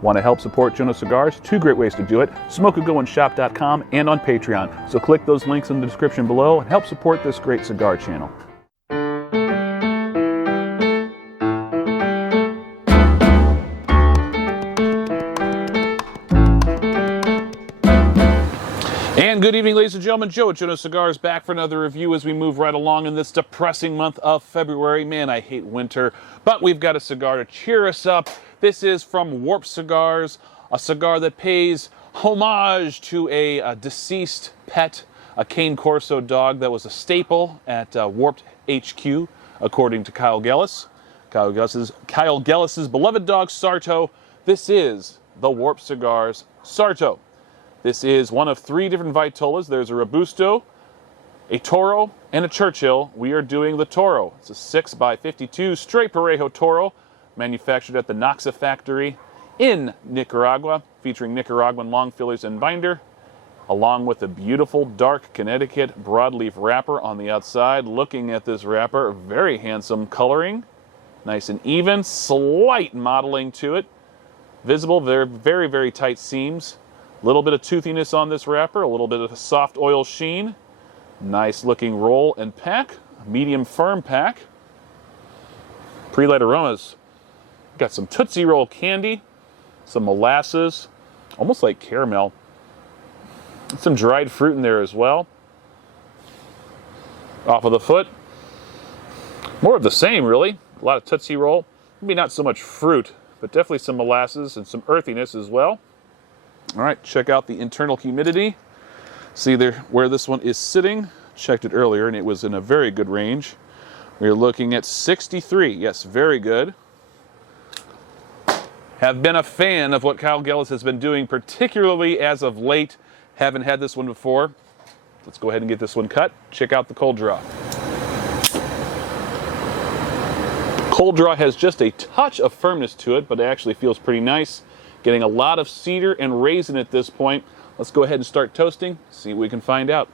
Want to help support Jonose Cigars? Two great ways to do it: smokeagoandshop.com and on Patreon. So click those links in the description below and help support this great cigar channel. And good evening, ladies and gentlemen. Joe at Jonose Cigars back for another review as we move right along in this depressing month of February. Man, I hate winter, but we've got a cigar to cheer us up. This is from Warp Cigars, a cigar that pays homage to a deceased pet, a Cane Corso dog that was a staple at Warped HQ, according to Kyle Gellis. Kyle Gellis's beloved dog, Sarto. This is the Warp Cigars Sarto. This is one of three different Vitolas. There's a Robusto, a Toro, and a Churchill. We are doing the Toro. It's a 6x52 straight Parejo Toro, manufactured at the Noxa factory in Nicaragua, featuring Nicaraguan long fillers and binder, along with a beautiful dark Connecticut broadleaf wrapper on the outside. Looking at this wrapper, very handsome coloring, nice and even, slight modeling to it, visible, very, very tight seams. A little bit of toothiness on this wrapper, a little bit of a soft oil sheen. Nice looking roll and pack, medium firm pack. Pre-light aromas. Got some Tootsie Roll candy, some molasses, almost like caramel. Some dried fruit in there as well. Off of the foot. More of the same, really. A lot of Tootsie Roll. Maybe not so much fruit, but definitely some molasses and some earthiness as well. All right, check out the internal humidity. See there where this one is sitting. Checked it earlier and it was in a very good range. We're looking at 63. Yes, very good. Have been a fan of what Kyle Gellis has been doing, particularly as of late. Haven't had this one before. Let's go ahead and get this one cut. Check out the cold draw. Cold draw has just a touch of firmness to it, but it actually feels pretty nice. Getting a lot of cedar and raisin at this point. Let's go ahead and start toasting, see what we can find out.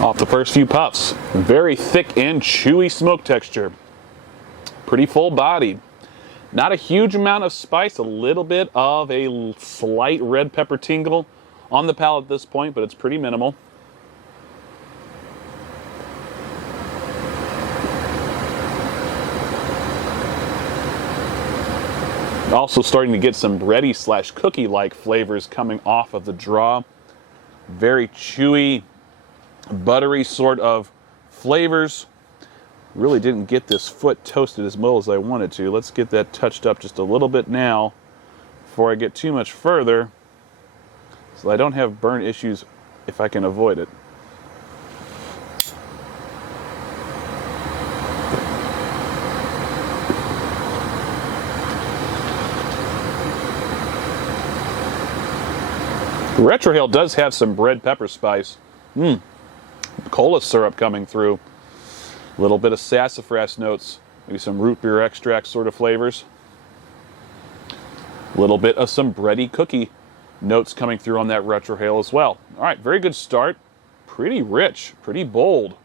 Off the first few puffs, very thick and chewy smoke texture. Pretty full-bodied. Not a huge amount of spice, a little bit of a slight red pepper tingle on the palate at this point, but it's pretty minimal. Also starting to get some bready / cookie-like flavors coming off of the draw. Very chewy, buttery sort of flavors. Really didn't get this foot toasted as well as I wanted to. Let's get that touched up just a little bit now before I get too much further, so I don't have burn issues if I can avoid it. The retrohale does have some red pepper spice. Cola syrup coming through. A little bit of sassafras notes, maybe some root beer extract sort of flavors. A little bit of some bready cookie notes coming through on that retrohale as well. All right, very good start. Pretty rich, pretty bold.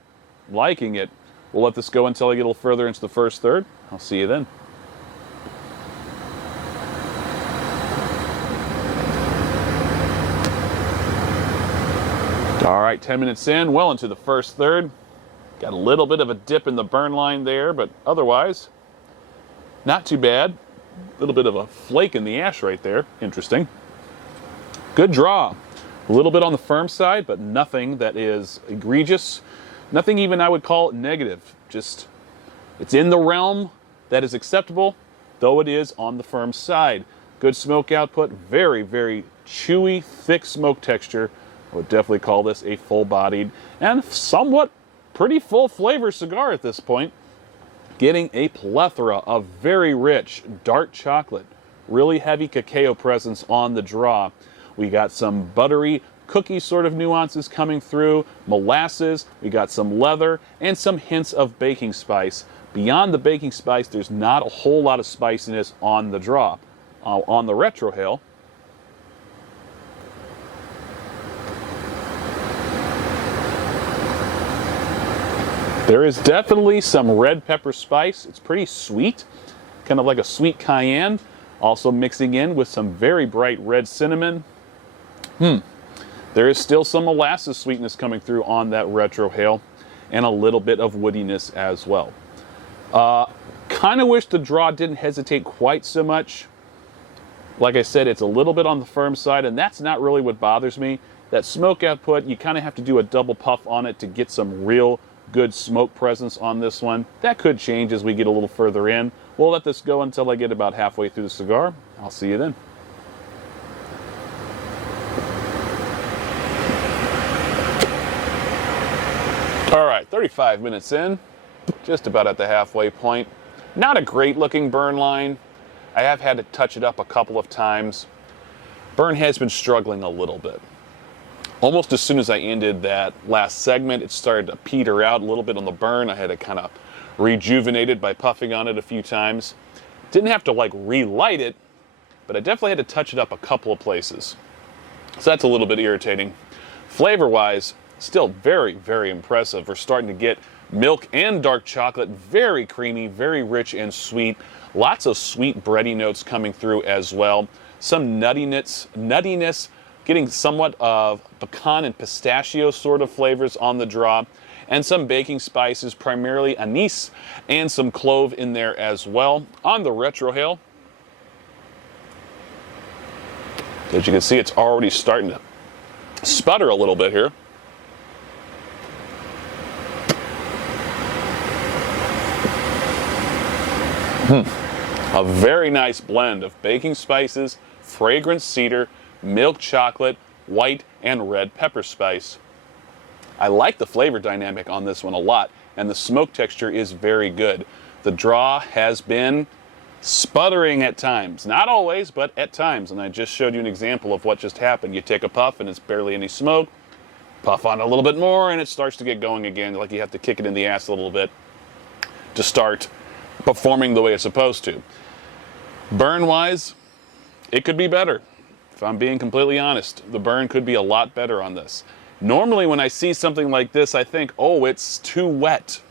Liking it. We'll let this go until I get a little further into the first third. I'll see you then. All right, 10 minutes in, well into the first third. Got a little bit of a dip in the burn line there, but otherwise, not too bad. A little bit of a flake in the ash right there. Interesting. Good draw. A little bit on the firm side, but nothing that is egregious. Nothing even I would call negative. Just, it's in the realm that is acceptable, though it is on the firm side. Good smoke output, very, very chewy, thick smoke texture. I would definitely call this a full-bodied and somewhat pretty full flavor cigar at this point. Getting a plethora of very rich dark chocolate, really heavy cacao presence on the draw. We got some buttery cookie sort of nuances coming through, molasses, we got some leather, and some hints of baking spice. Beyond the baking spice, there's not a whole lot of spiciness on the draw. On the retrohale, there is definitely some red pepper spice. It's pretty sweet, kind of like a sweet cayenne, also mixing in with some very bright red cinnamon. There is still some molasses sweetness coming through on that retrohale, and a little bit of woodiness as well. Kind of wish the draw didn't hesitate quite so much. Like I said, it's a little bit on the firm side, and that's not really what bothers me. That smoke output, you kind of have to do a double puff on it to get some real good smoke presence on this one. That could change as we get a little further in. We'll let this go until I get about halfway through the cigar. I'll see you then. All right, 35 minutes in, just about at the halfway point. Not a great looking burn line. I have had to touch it up a couple of times. Burn has been struggling a little bit. Almost as soon as I ended that last segment, it started to peter out a little bit on the burn. I had to kind of rejuvenate it by puffing on it a few times. Didn't have to like relight it, but I definitely had to touch it up a couple of places. So that's a little bit irritating. Flavor-wise, still very, very impressive. We're starting to get milk and dark chocolate, very creamy, very rich and sweet. Lots of sweet bready notes coming through as well. Some nuttiness, getting somewhat of pecan and pistachio sort of flavors on the draw, and some baking spices, primarily anise and some clove in there as well. On the retrohale, as you can see, it's already starting to sputter a little bit here. A very nice blend of baking spices, fragrant cedar, milk chocolate, white and red pepper spice. I like the flavor dynamic on this one a lot, and the smoke texture is very good. The draw has been sputtering at times. Not always, but at times, and I just showed you an example of what just happened. You take a puff and it's barely any smoke, puff on a little bit more and it starts to get going again, like you have to kick it in the ass a little bit to start performing the way it's supposed to. Burn-wise, it could be better. If I'm being completely honest, the burn could be a lot better on this. Normally when I see something like this, I think, oh, it's too wet.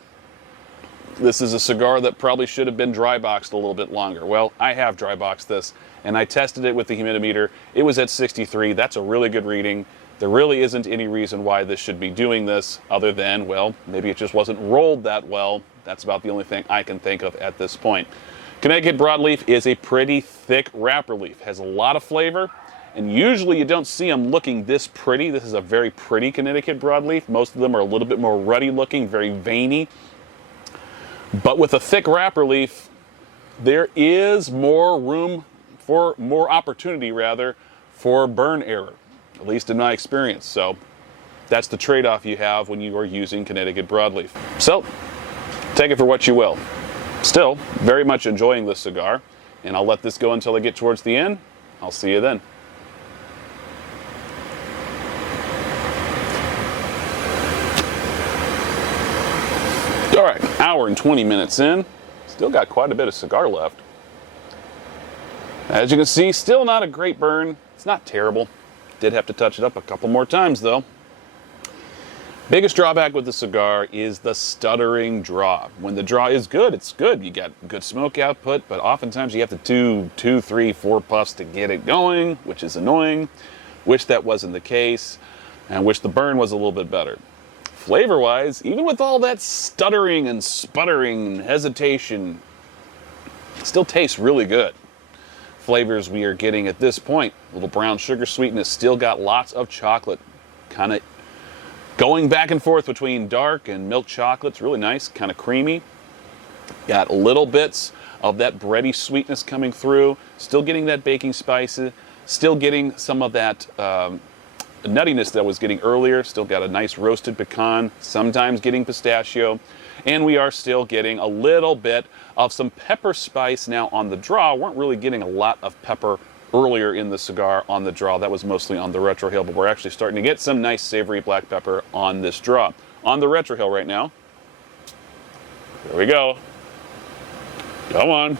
This is a cigar that probably should have been dry boxed a little bit longer. Well, I have dry boxed this, and I tested it with the humidimeter. It was at 63. That's a really good reading. There really isn't any reason why this should be doing this other than, well, maybe it just wasn't rolled that well. That's about the only thing I can think of at this point. Connecticut broadleaf is a pretty thick wrapper leaf. Has a lot of flavor, and usually you don't see them looking this pretty. This is a very pretty Connecticut broadleaf. Most of them are a little bit more ruddy looking, very veiny. But with a thick wrapper leaf, there is more room for more opportunity, rather, for burn error, at least in my experience. So that's the trade-off you have when you are using Connecticut broadleaf. So take it for what you will. Still, very much enjoying this cigar, and I'll let this go until I get towards the end. I'll see you then. All right, hour and 20 minutes in. Still got quite a bit of cigar left. As you can see, still not a great burn. It's not terrible. Did have to touch it up a couple more times though. Biggest drawback with the cigar is the stuttering draw. When the draw is good, it's good. You got good smoke output, but oftentimes you have to do 2, 3, 4 puffs to get it going, which is annoying. Wish that wasn't the case, and wish the burn was a little bit better. Flavor-wise, even with all that stuttering and sputtering and hesitation, it still tastes really good. Flavors we are getting at this point, a little brown sugar sweetness, still got lots of chocolate, kind of going back and forth between dark and milk chocolate. It's really nice, kind of creamy. Got little bits of that bready sweetness coming through. Still getting that baking spices. Still getting some of that nuttiness that I was getting earlier. Still got a nice roasted pecan. Sometimes getting pistachio. And we are still getting a little bit of some pepper spice now on the draw. Weren't really getting a lot of pepper earlier in the cigar on the draw. That was mostly on the retrohale, but we're actually starting to get some nice savory black pepper on this draw. On the retrohale right now, there we go. Come on.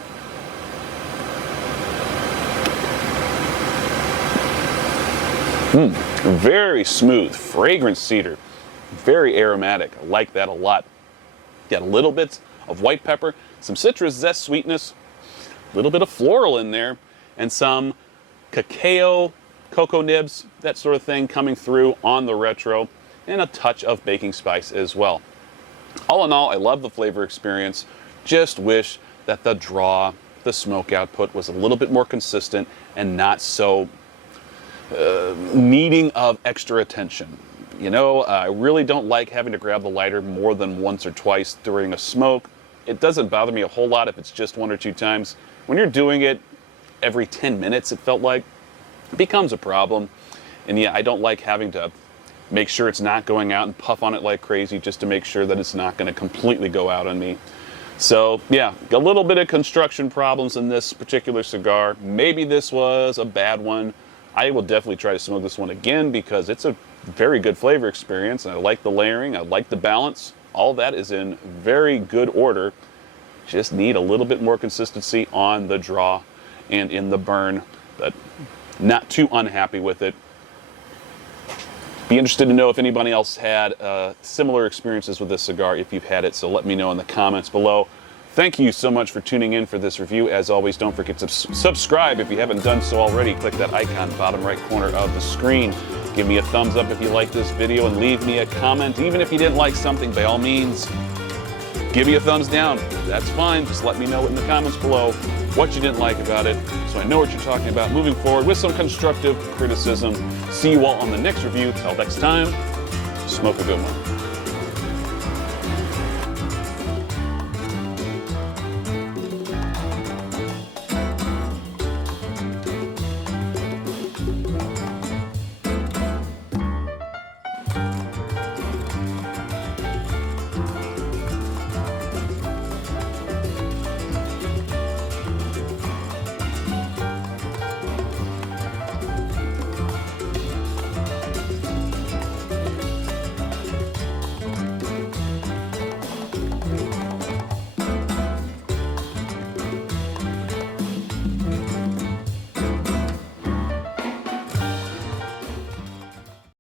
Very smooth, fragrant cedar, very aromatic. I like that a lot. Got a little bit of white pepper, some citrus zest sweetness, a little bit of floral in there, and some cacao, cocoa nibs, that sort of thing coming through on the retro, and a touch of baking spice as well. All in all, I love the flavor experience. Just wish that the draw, the smoke output was a little bit more consistent and not so needing of extra attention. You know, I really don't like having to grab the lighter more than once or twice during a smoke. It doesn't bother me a whole lot if it's just 1 or 2 times. When you're doing it every 10 minutes, it felt like, it becomes a problem. And yeah, I don't like having to make sure it's not going out and puff on it like crazy just to make sure that it's not going to completely go out on me. So yeah, a little bit of construction problems in this particular cigar. Maybe this was a bad one. I will definitely try to smoke this one again because it's a very good flavor experience. And I like the layering, I like the balance. All that is in very good order. Just need a little bit more consistency on the draw and in the burn, but not too unhappy with it. Be interested to know if anybody else had similar experiences with this cigar, if you've had it, so let me know in the comments below. Thank you so much for tuning in for this review. As always, don't forget to subscribe if you haven't done so already. Click that icon bottom right corner of the screen. Give me a thumbs up if you like this video and leave me a comment. Even if you didn't like something, by all means, give me a thumbs down. That's fine. Just let me know in the comments below what you didn't like about it so I know what you're talking about moving forward with some constructive criticism. See you all on the next review. Till next time, smoke a good one.